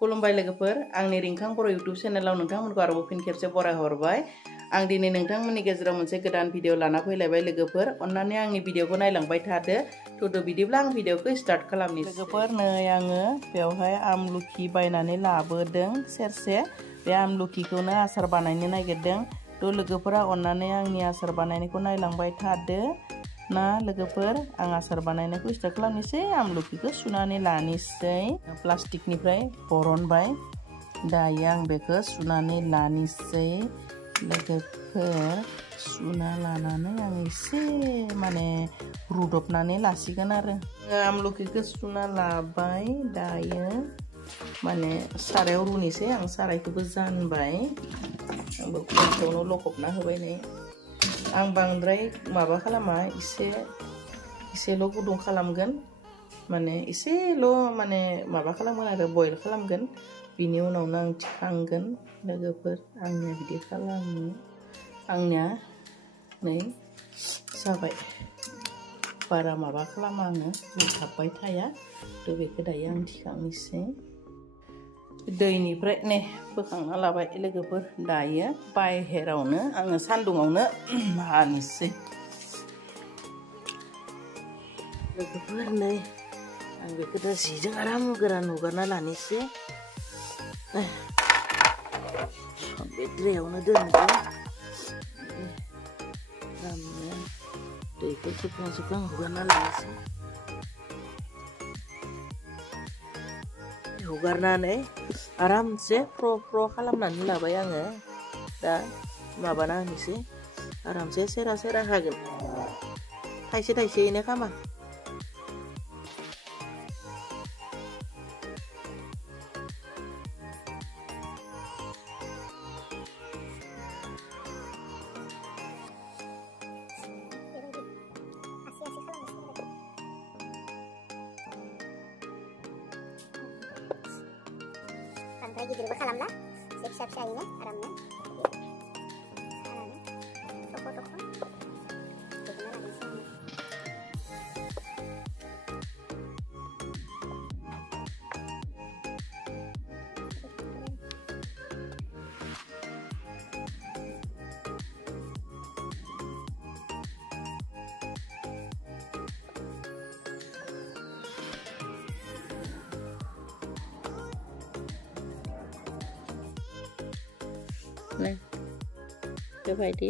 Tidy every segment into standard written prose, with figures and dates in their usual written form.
खुलुमबाय लोगोफोर आंनि रिंखां बर' इउटुब चेनेलाव नोंथांमोनखौ आरोबाव फिन खेबसे बरायहरबाय। आं दिनै नोंथांमोननि गेजेराव मोनसे गोदान भिडिअ लाना फैलायबाय लोगोफोर। अन्नानै आंनि भिडिअखौ नायलांबाय थादो। थुदो बिदिब्ला आं भिडिअखौ स्टार्ट खालामनि। लोगोफोर नै आङो बेवहाय आमलुखि बायनानै लाबोदों सेरसे। बे आमलुखिखौनो आसार बानायनो नागिरदों। थ' लोगोफोरा अन्नानै आंनि आसार बानायनायखौ नायलांबाय थादो ना लोगोफोर। आं आसार बानायनायखौ स्टार्ट खालामनोसै। आमलुखिखौ सुनानै लानोसै। प्लास्टिकनिफ्राय बरनबाय। दायो आं बेखौ सुनानै लानोसै लोगोफोर। सुना लानानै आं एसे माने रुदबनानै लासिगोन आरो। आमलुखिखौ सुना लाबाय। दायो माने सारायाव रुनोसै। आं सारायखौबो जानबाय। आंबो खनसेयावनो लखबना होबाय नै। आं बांद्राय माबा खालामा, एसेल' गुदुं खालामगोन। माने एसेल' माने माबा खालामगोन आरो बयल खालामगोन। बिनि उनावनो आं थिखांगोन लोगोफोर। आंनिया बिदि खालामो। आंनिया नै जाबाय। बारा माबा खालामा आङो, बुथाबबाय थाया। थ' बेखौ दायो आं थिखांनोसै। दैनिफ्राय नै बोखांना लाबाय लोगोफोर। दायो बाहेरावनो आङो सान्दुङावनो हानोसै लोगोफोर। नै आं बेखौ दा जिजों आराम गोरान हुगारना लानोसै। बे ट्रेयावनो दोननोसै। आरामनो दैखौ सोबखां हुगारना लानोसै। हुगारनानै आरामसे फ्र खालामनानै लाबाय आङो। दा माबाना होनोसै। आरामसे सेरा सेरा हागोन। थाइसे थाइसेयैनो खामा। Sampai गिदिरबो खालामला एसे फिसा फिसायैनो आरामनो थख' थख' दिहुनना लानोसै आङो। Nah, बेबायदि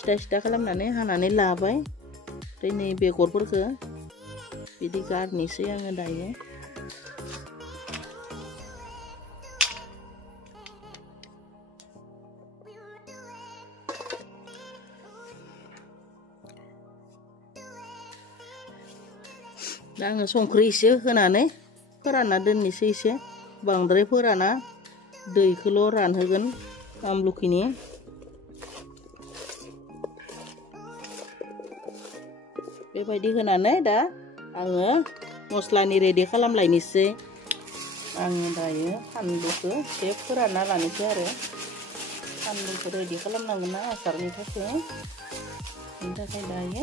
सिथा खालामनानै हानानै लाबाय। ओमफ्राय नै बेगरफोरखौ बिदि गारनोसै आङो दायो। दा आङो संख्रि एसे होनानै फोरानना दोननोसै एसे। बांद्राय फोराना, दैखौल' रानहोगोन आमलुखिनि। बेबायदि होनानै दा आङो मस्लानि रेडि खालामलायनोसै। आङो दायो फानलुखौ एसे फोरानना लानोसै आरो। फानलुखौ रेडि खालामनांगोन ना आसारनि थाखाय। बेनि थाखाय दायो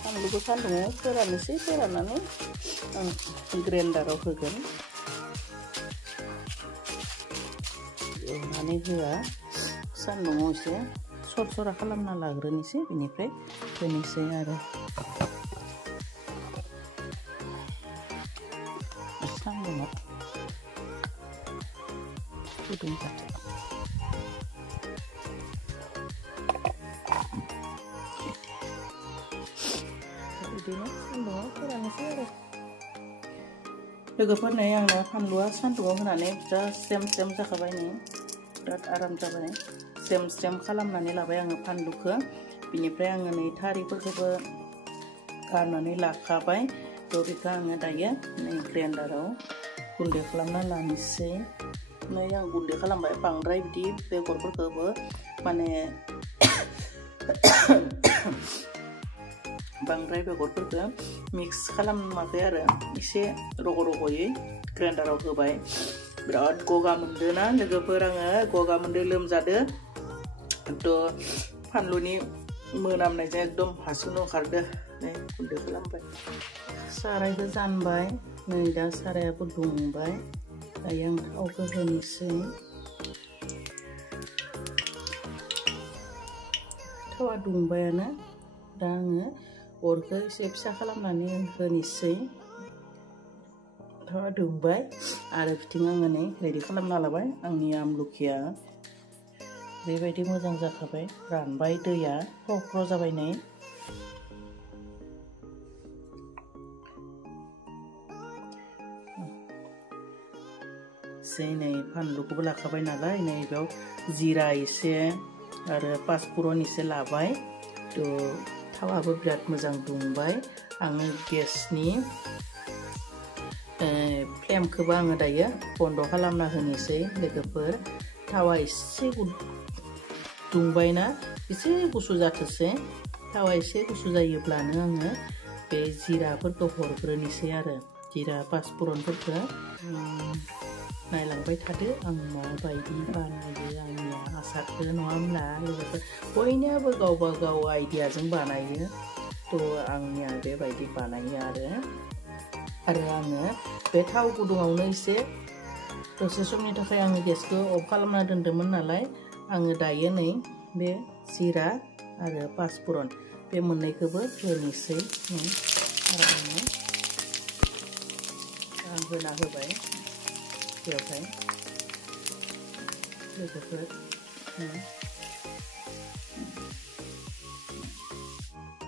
फानलुखौ सान्दुङाव फोराननोसै। फोराननानै आं ग्रेन्डाराव होगोन। एवनानै होआ, सान्दुङाव एसे सरा खालामना लाग्रोनोसै। बेनिफ्राय होनोसै आरो। सान्दुङाव गुदुं जाथो। बिदिनो सान्दुङाव फोराननोसै आरो। लोगोफोर नै आंना फानलुआ सान्दुङाव होनानै जास्ट स्रेम जाखाबाय। नै बिराद आराम जाबाय। स्रेम खालामनानै लाबाय आङो फानलुखौ। बिनिफ्राय आङो नै थारिफोरखौबो गारनानै लाखाबाय। थ' बेखौ आङो दायो नै ग्रेन्डाराव गुन्दै खालामना लानोसै। नै आं गुन्दै खालामबाय। बांद्राय बिदि बेगरफोरखौबो माने बांद्राय बेगरफोरखौ मिक्स खालामाखै आरो। एसे रग'यै ग्रेन्डाराव होबाय। बिराद गगा मोनदों ना लोगोफोर। आङो गगा मोनदों, लोमजादो। थ' फानलुनि मोनामनायजों एकदम हासुनो ओंखारदो। नै गुन्दै खालामबाय। सारायखौ जानबाय। नै दा सारायाबो दुंबाय दायो आं थावखौ होनोसै थावा दुंबायानो दा आङो अरखौ एसे फिसा खालामनानै होनोसै थावा दुंबाय आरो बिथिं आङो नै रेडि खालामना लाबाय आंनि आमलुखिया बेबायदि मोजां जाखाबाय रानबाय दैया फ्र फ्र जाबाय नै नै फानलुखौबो लाखाबाय नालाय नै बेयाव जिरा एसे आरो पाँचफोरन एसे लाबाय थावाबो बिराद मोजां दुंबाय आङो गेसनि फ्लेमखौबो आङो दायो बन्द खालामना होनोसै लोगोफोर थावा एसे दुंबायना एसे गुसु जाथोंसै थावा एसे गुसु जायोब्लानो आङो बे जिराफोरखौ हरग्रोनोसै आरो जिरा पाँचफोरनफोरखौ नायलांबाय थादो आं माबायदि बानायो आंनि आसारखौ नङा होमब्ला लोगोफोर बयनियाबो गावबा गाव आइडियाजों बानायो आंनिया बेबायदि बानायो आरो आङो बे थाव गुदुङावनो एसे दसे समनि थाखाय आङो गेसखौ अफ खालामना दोन्दोंमोन नालाय आङो दायो नै बे जिरा आरो पाँचफोरन बे मोननैखौबो होनोसै आं होना होबाय बेवहाय लोगोफोर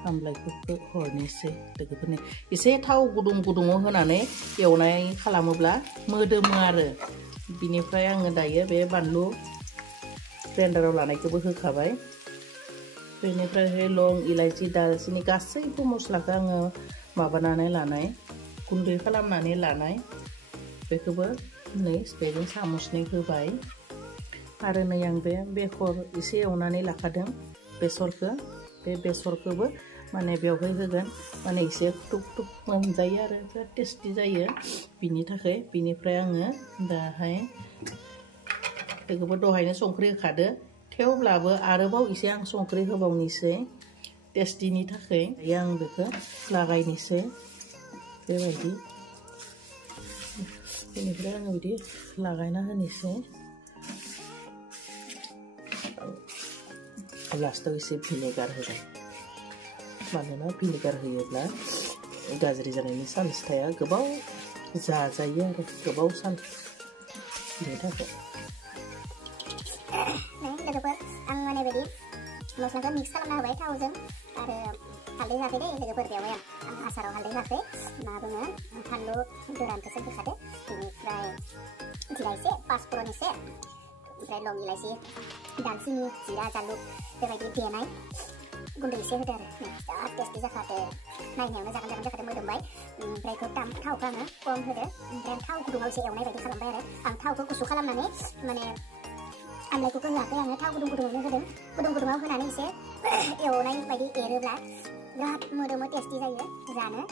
आमलाइखौ हरनोसै लोगोफोरनि एसे थाव गुदुङाव होनानै एवनाय खालामोब्ला मोदोमो आरो बिनिफ्राय आङो दायो बे बानलु ग्राइन्डाराव लानायखौबो होखाबाय बेनिफ्राय लं इलाइचि दालचिनि गासैबो मस्लाखौ आङो माबानानै लानाय गुन्दै खालामनानै लानाय बेखौबो नै बेजों सामसनै होबाय आरो नै आं बे बेसर एसे एवनानै लाखादों बेसरखौ बे बेसरखौबो माने बेवहाय होगोन माने एसे टुक टुक मोनजायो आरो बिराद टेस्टि जायो बिनि थाखाय बिनिफ्राय आङो दाहाय बेखौबो दहायनो संख्रि होखादो थेवब्लाबो आरोबाव एसे आं संख्रि होबावनोसै टेस्टिनि थाखाय आं बेखौ लागायनोसै बेबायदि बेनिफ्राय आङो बिदि लागायना होनोसै लास्टाव एसे भिनेगार होबाय मानोना भिनेगार होयोब्ला गाज्रि जानायनि चान्स थाया गोबाव जाजायो आरो गोबाव सान बेनि थाखाय लोगोफोर आं माने बिदि मस्लाखौ मिक्स खालामना होबाय थावजों आरो हालदै होआखै दे लोगोफोर बेवहाय आं आसाराव हालदै होआखै मा बुङो फानलु गोरानखौसो होखादो बेनिफ्राय जिरा एसे पाँचफोरन एसे ओमफ्राय लं इलाइचि दालचिनि जिरा जालुक बेबायदि देनाय गुन्दै एसे होदो आरो बिराद टेस्टि जाखादो नायनायावनो जागोन जाखादो मोदोमबाय ओमफ्राय थावखौ आङो खम होदो ओमफ्राय आं थाव गुदुङाव एसे एवनाय बायदि खालामबाय आरो आं थावखौ गुसु खालामनानै माने आमलाइखौ होआखै आङो थाव गुदुङावनो होदों गुदुङाव होनानै एसे एवनाय बायदि एरोब्ला बिराद मोदोमो टेस्टि जायो जानो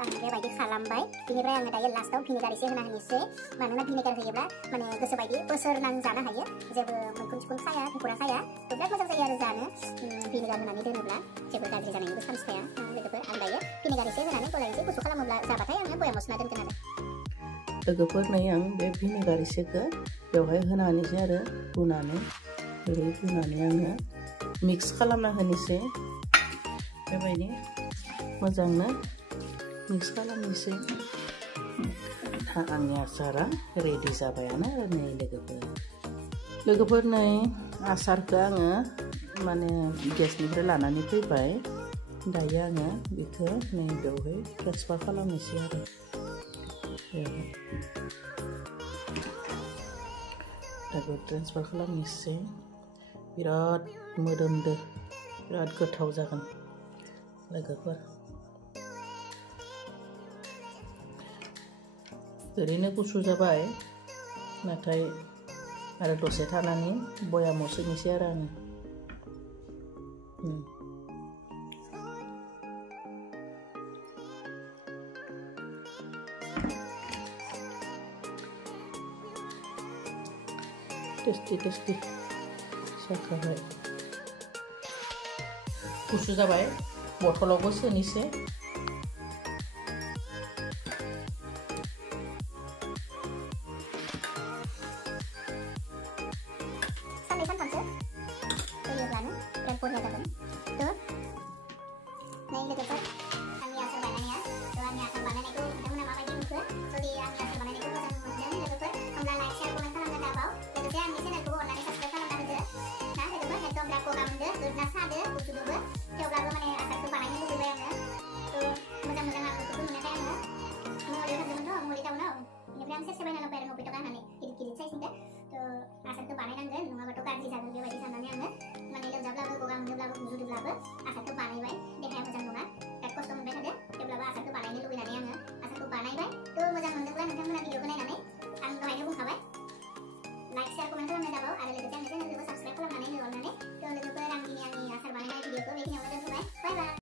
आं बेबायदि खालामबाय बिनिफ्राय आङो दायो लास्टाव भिनेगार एसे होना होनोसै मानोना भिनेगार होयोब्ला माने गोसोबायदि बोसोरनां जानो हायो जेबो मैखुन सिखुन खाया बिगुरा खाया बिराद मोजां जायो आरो जानो भिनेगार होनानै दोनोब्ला जेबो गाज्रि जानायनिबो चान्स थाया लोगोफोर आं दायो भिनेगार एसे होनानै गलायनोसै गुसु खालामोब्ला जाबाथाय आङो बयामाव सोना दोनगोन आरो लोगोफोर नै आं बे भिनेगार एसेखौ बेवहाय होनानैसै आरो रुनानै आङो मिक्स खालामना होनोसै बेबायदि मोजांनो मिक्स खालामनोसै आंनि आसारा रेडि जाबायानो नै लोगोफोर नै आसारखौ आङो माने गेसनिफ्राय लानानै फैबाय दायो आङो बेखौ नै बेवहाय ट्रेन्सफार खालामनोसै आरो बेखौ ट्रेन्सफार खालामनोसै बिराद मोदोमदो बिराद गोथाव जागोन लोगोफोर ओरैनो गुसु जाबाय नाथाय आरो दसे थानानै बयामाव सोनोसै आरो आङो टेस्टि जाखाबाय गुसु जाबाय बथलावबो सोनोसै साननै सानथामसो होयोब्लानो बिराद बरिया जागोन थ' नै लोगोफोर आंनि आसार बानायनाया थ' आंनि आसार बानायनायखौ नोंथांमोना माबायदि नुखो जुदि आंनि आसार बानायनायखौ मोजां मोनदों लोगोफोर होमब्ला लाइक शेयार कमेन्ट खालामनो दाबाव लोगोसे आंनि चेनेलखौबो अननानै साबस्क्राइब खालामना होदो ना लोगोफोर एकदम बिराद गगा मोनदो गोदना सादो गुजुदोबो थेवब्लाबो माने आसारखौ बानायनो लुबैबाय आङो थ' मोजां मोजां आगरफोरखौ नुनायखाय आङो महलियाव थांदोंमोनथ' महलि टाउनाव बेनिफ्राय आं सेरसे बायना लाबोबाय आरो न'बेटका होननानै गिदिर गिदिर साइजनिखौ थ' आसारखौ बानायनांगोन नङाबाथ' गाज्रि जागोन बेबायदि साननानै आङो माने लोमजाब्लाबो गगा मोनोब्लाबो गुजुदोब्लाबो आसारखौ बानायबाय देहाया मोजां नङा